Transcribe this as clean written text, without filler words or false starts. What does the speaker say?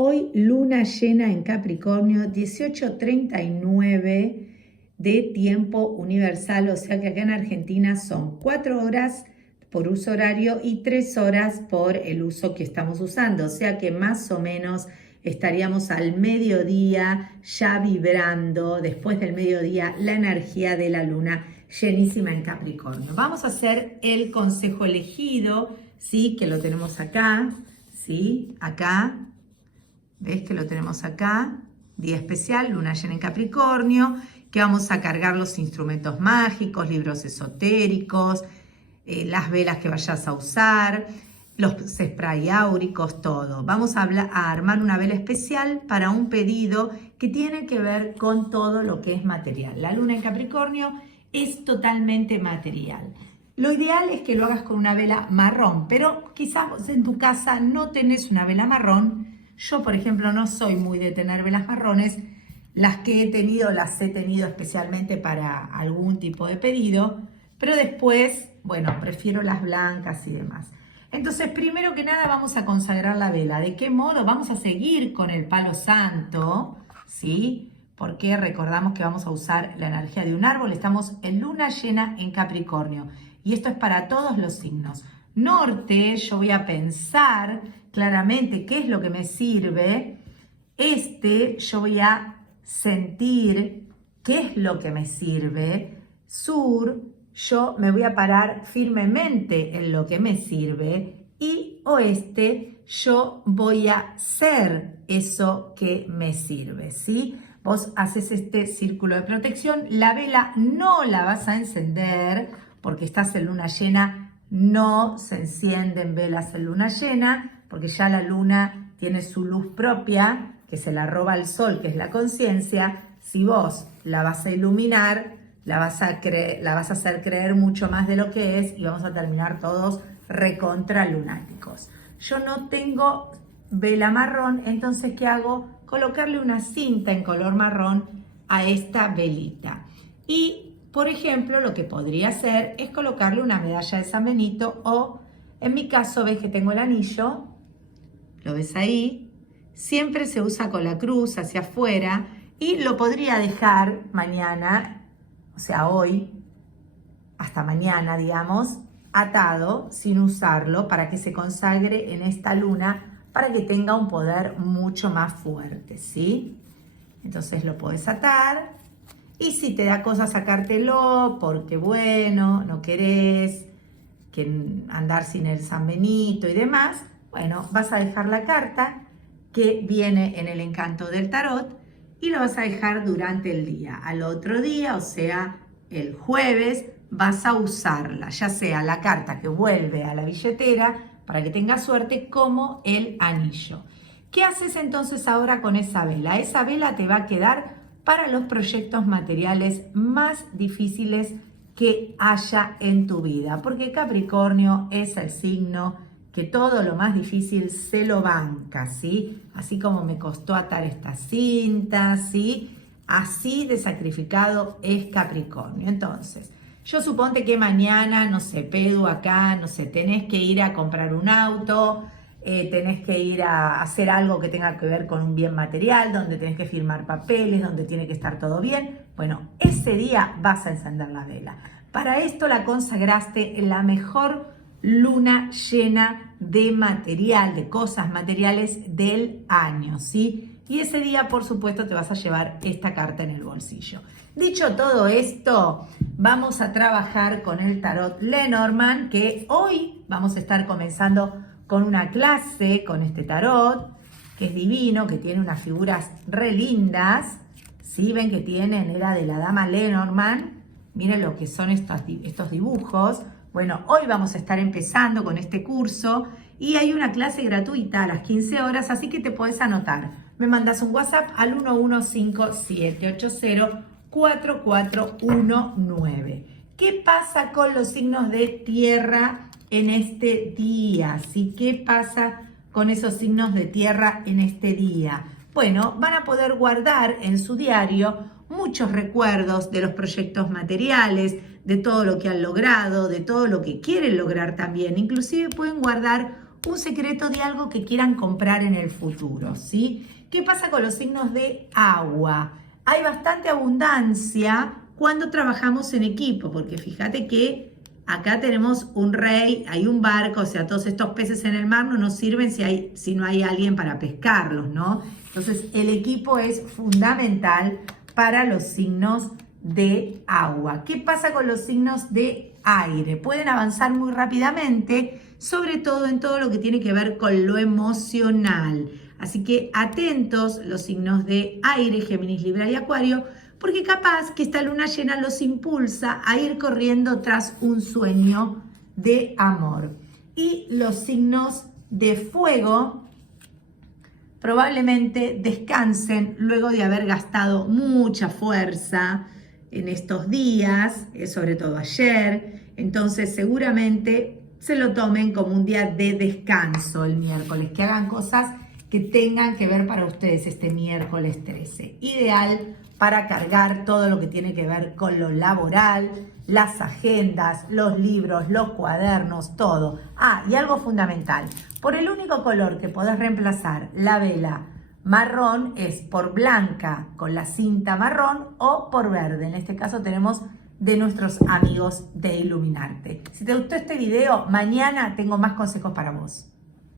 Hoy luna llena en Capricornio, 18:39 de tiempo universal, o sea que acá en Argentina son 4 horas por uso horario y 3 horas por el uso que estamos usando, o sea que más o menos estaríamos al mediodía ya vibrando, después del mediodía, la energía de la luna llenísima en Capricornio. Vamos a hacer el consejo elegido, ¿sí? Que lo tenemos acá, ¿sí? Acá. ¿Ves que lo tenemos acá? Día especial, luna llena en Capricornio, que vamos a cargar los instrumentos mágicos, libros esotéricos, las velas que vayas a usar, los spray áuricos, todo. Vamos a armar una vela especial para un pedido que tiene que ver con todo lo que es material. La luna en Capricornio es totalmente material. Lo ideal es que lo hagas con una vela marrón, pero quizás en tu casa no tenés una vela marrón. Yo, por ejemplo, no soy muy de tener velas marrones. Las que he tenido, las he tenido especialmente para algún tipo de pedido. Pero después, bueno, prefiero las blancas y demás. Entonces, primero que nada, vamos a consagrar la vela. ¿De qué modo? Vamos a seguir con el palo santo, ¿sí? Porque recordamos que vamos a usar la energía de un árbol. Estamos en luna llena en Capricornio. Y esto es para todos los signos. Norte, yo voy a pensar claramente qué es lo que me sirve. Yo voy a sentir qué es lo que me sirve. Sur, yo me voy a parar firmemente en lo que me sirve. Y oeste, yo voy a ser eso que me sirve, ¿sí? Vos haces este círculo de protección. La vela no la vas a encender porque estás en luna llena. No se encienden velas en luna llena, porque ya la luna tiene su luz propia, que se la roba el sol, que es la conciencia. Si vos la vas a iluminar, la vas a hacer creer mucho más de lo que es y vamos a terminar todos recontra lunáticos. Yo no tengo vela marrón, entonces ¿qué hago? Colocarle una cinta en color marrón a esta velita. Y por ejemplo, lo que podría hacer es colocarle una medalla de San Benito o, en mi caso, ves que tengo el anillo, lo ves ahí, siempre se usa con la cruz hacia afuera y lo podría dejar mañana, o sea, hoy, hasta mañana, digamos, atado, sin usarlo, para que se consagre en esta luna, para que tenga un poder mucho más fuerte, ¿sí? Entonces lo puedes atar. Y si te da cosa sacártelo porque, bueno, no querés andar sin el San Benito y demás, bueno, vas a dejar la carta que viene en el encanto del tarot y lo vas a dejar durante el día. Al otro día, o sea, el jueves, vas a usarla, ya sea la carta que vuelve a la billetera para que tengas suerte, como el anillo. ¿Qué haces entonces ahora con esa vela? Esa vela te va a quedar para los proyectos materiales más difíciles que haya en tu vida, porque Capricornio es el signo que todo lo más difícil se lo banca, ¿sí? Así como me costó atar esta cinta, ¿sí? Así de sacrificado es Capricornio. Entonces, yo suponte que mañana, no sé, Pedu, acá, no sé, tenés que ir a comprar un auto, tenés que ir a hacer algo que tenga que ver con un bien material, donde tenés que firmar papeles, donde tiene que estar todo bien. Bueno, ese día vas a encender la vela. Para esto la consagraste en la mejor luna llena de material, de cosas materiales del año, ¿sí? Y ese día, por supuesto, te vas a llevar esta carta en el bolsillo. Dicho todo esto, vamos a trabajar con el tarot Lenormand, que hoy vamos a estar comenzando con una clase con este tarot, que es divino, que tiene unas figuras re lindas, ¿sí? Ven que tienen, era de la dama Lenormand, miren lo que son estos dibujos. Bueno, hoy vamos a estar empezando con este curso y hay una clase gratuita a las 15 horas, así que te puedes anotar. Me mandas un WhatsApp al 1157804419. ¿Qué pasa con los signos de tierra en este día? ¿Sí? ¿Qué pasa con esos signos de tierra en este día? Bueno, van a poder guardar en su diario muchos recuerdos de los proyectos materiales, de todo lo que han logrado, de todo lo que quieren lograr también. Inclusive pueden guardar un secreto de algo que quieran comprar en el futuro, ¿sí? ¿Qué pasa con los signos de agua? Hay bastante abundancia cuando trabajamos en equipo, porque fíjate que acá tenemos un rey, hay un barco, o sea, todos estos peces en el mar no nos sirven si no hay alguien para pescarlos, ¿no? Entonces, el equipo es fundamental para los signos de agua. ¿Qué pasa con los signos de aire? Pueden avanzar muy rápidamente, sobre todo en todo lo que tiene que ver con lo emocional. Así que atentos los signos de aire, Géminis, Libra y Acuario, porque capaz que esta luna llena los impulsa a ir corriendo tras un sueño de amor. Y los signos de fuego probablemente descansen luego de haber gastado mucha fuerza en estos días, sobre todo ayer. Entonces seguramente se lo tomen como un día de descanso el miércoles, que hagan cosas que tengan que ver para ustedes este miércoles 13. Ideal para cargar todo lo que tiene que ver con lo laboral, las agendas, los libros, los cuadernos, todo. Ah, y algo fundamental. Por el único color que podés reemplazar la vela marrón es por blanca con la cinta marrón o por verde. En este caso tenemos de nuestros amigos de Iluminarte. Si te gustó este video, mañana tengo más consejos para vos.